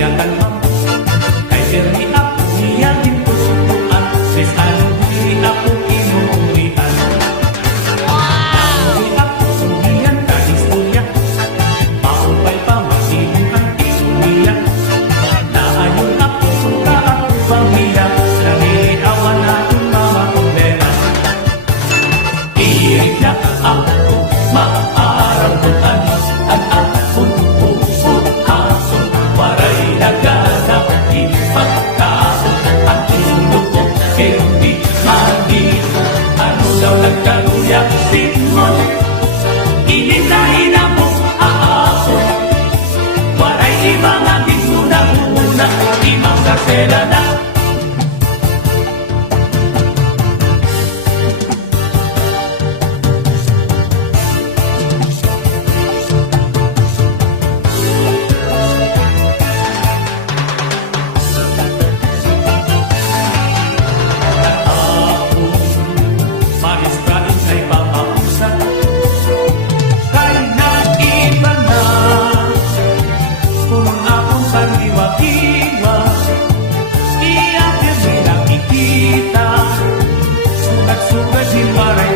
iyakan mo. Kay Jerry ako iyakin ko sukuan, ses ano di ako kinurian. Di ako sugiyan ka istorya, paupay pa masibuhan isumiya. Naayon ako suka ako pamilya, nangiawan natin mga kondena. Iirik na ako maaarambutan, at akong puso hason, waray naganap ipagkaon. At tulog ko kay di magino, ano daw nagkaruya sinmon. Ininahin ako aahon, waray iba nga ginuna-una, imang kasela na. Maestrain ay pamausap, kay naiba na kung akong pag-iwa-iwa. Iyakin may nakikita, sugat-sugat di maray